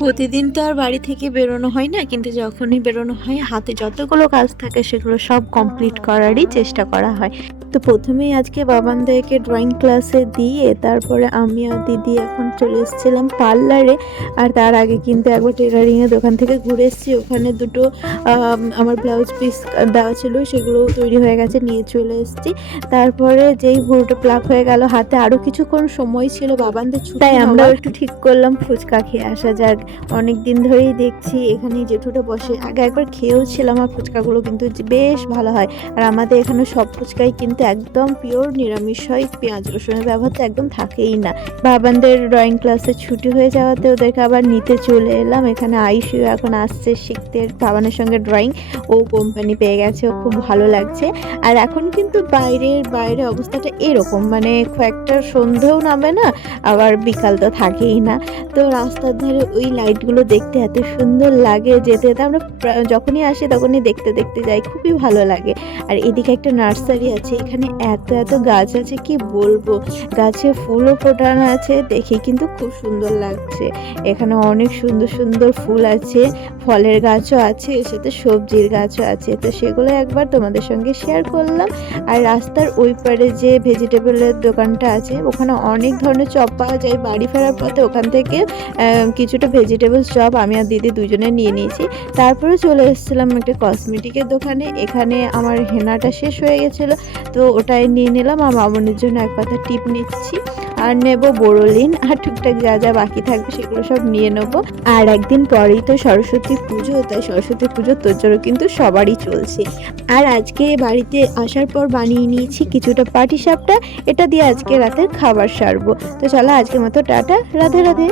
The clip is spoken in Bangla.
প্রতিদিন তো আর বাড়ি থেকে বেরোনো হয় না, কিন্তু যখনই বেরোনো হয় হাতে যতগুলো কাজ থাকে সেগুলো সব কমপ্লিট করারই চেষ্টা করা হয়। তো প্রথমেই আজকে বাবানদেরকে ড্রয়িং ক্লাসে দিয়ে তারপরে আমি আর দিদি এখন চলে এসেছিলাম পার্লারে। আর তার আগে কিন্তু একবার টেলারিংয়ের দোকান থেকে ঘুরে এসেছি, ওখানে দুটো আমার ব্লাউজ পিস দেওয়া ছিল, সেগুলো তৈরি হয়ে গেছে, নিয়ে চলে এসেছি। তারপরে যেই ভুরুটা প্লাক হয়ে গেল, হাতে আরও কিছুক্ষণ সময় ছিল বাবানদের ছুটি, তাই আমরাও একটু ঠিক করলাম ফুচকা খেয়ে আসা যাক। অনেক দিন ধরেই দেখছি এখানেই জেঠুটা বসে, আগে একবার খেয়েও ছিলাম, আর ফুচকাগুলো কিন্তু বেশ ভালো হয়। আর আমাদের এখানে সব ফুচকাই কিন্তু একদম পিওর নিরামিষ হয়, পেঁয়াজ রসুনের ব্যবহার তো একদম থাকেই না। বাবানদের ড্রয়িং ক্লাসে ছুটি হয়ে যাওয়াতে ওদেরকে আবার নিতে চলে এলাম। এখানে আইসিও এখন আসছে শিখতে বাবানের সঙ্গে ড্রয়িং, ও কোম্পানি পেয়ে গেছে, ও খুব ভালো লাগছে। আর এখন কিন্তু বাইরে অবস্থাটা এরকম, মানে খুব একটা সন্ধেও নামে না, আবার বিকাল তো থাকেই না। তো রাস্তার ধারে ওই লাইটগুলো দেখতে এত সুন্দর লাগে, যেতে যেতে আমরা যখনই আসি তখনই দেখতে দেখতে যাই, খুবই ভালো লাগে। আর এদিকে একটা নার্সারি আছে, এখানে এত এত গাছ আছে কি বলবো, গাছে ফুলও ফোটানো আছে, দেখে কিন্তু খুব সুন্দর লাগছে। এখানে অনেক সুন্দর সুন্দর ফুল আছে, ফলের গাছও আছে, এর সাথে সবজির গাছও আছে, তো সেগুলো একবার তোমাদের সঙ্গে শেয়ার করলাম। আর রাস্তার ওই পারে যে ভেজিটেবলের দোকানটা আছে, ওখানে অনেক ধরনের চপ পাওয়া যায়। বাড়ি ফেরার পথে ওখান থেকে কিছুটা ভেজিটেবলস চপ আমি আর দিদি দুজনে নিয়ে নিয়েছি। তারপরে চলে এসেছিলাম একটা কসমেটিকের দোকানে, এখানে আমার হেনাটা শেষ হয়ে গেছিলো, তো ওটাই নিয়ে নিলাম। আর মামনির জন্য এক পাতা টিপ নিচ্ছি, আর নেব বোরোলিন, আর টুকটাক যা যা বাকি থাকবে সেগুলো সব নিয়ে নেব। আর একদিন পরেই তো সরস্বতী পুজো, তাই সরস্বতী পুজোর তোড়জোড় কিন্তু সবারই চলছে। আর আজকে বাড়িতে আসার পর বানিয়ে নিয়েছি কিছুটা পাটিসাপটা, এটা দিয়ে আজকে রাতের খাবার সারবো। তো চলো আজকের মতো টাটা, রাধে রাধে।